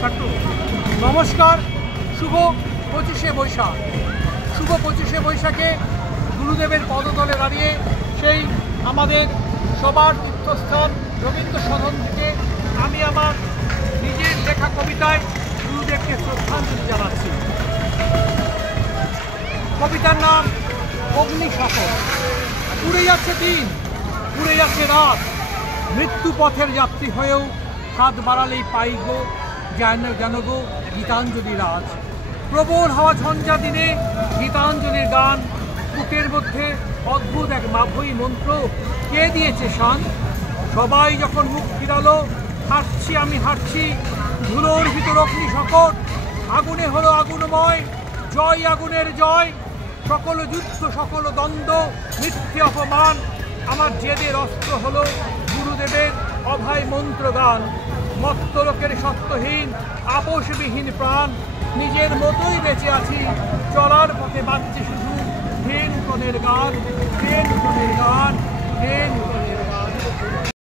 নমস্কার। শুভ 25শে বৈশাখ। শুভ 25শে বৈশাখে গুরুদেবের পদতলে দাঁড়িয়ে সেই আমাদের সবার তীর্থস্থান রবীন্দ্র সদন থেকে আমি আমার নিজের লেখা কবিতায় গুরুদেবকে শ্রদ্ধাঞ্জলি জানাচ্ছি। কবিতার নাম অগ্নিশকর। পুড়ে যাচ্ছে দিন, পুড়ে যাচ্ছে রাত, মৃত্যু পথের যাত্রী হয়েও হাত বাড়ালেই পাইব যেন গো গীতাঞ্জলি রাজ। প্রবল হওয়া ঝঞ্ঝা দিনে গীতাঞ্জলির গান, বুকের মধ্যে অদ্ভুত এক মাভৈ মন্ত্র কে দিয়েছে শান। সবাই যখন মুখ ফিরালো, হাঁটছি আমি হাঁটছি, ধুলোর ভিতর অগ্নিশকর, আগুনে হলো আগুনময়, জয় আগুনের জয়। সকল যুদ্ধ সকল দ্বন্দ্ব মিথ্যে অপমান, আমার জেদের অস্ত্র হলো গুরুদেবের অভয় মন্ত্র গান। মত্ত লোকের সত্যহীন আপোষবিহীন প্রাণ, নিজের মতোই বেঁচে আছি, চলার পথে বাজছে শুধু হীন পদের গান। কে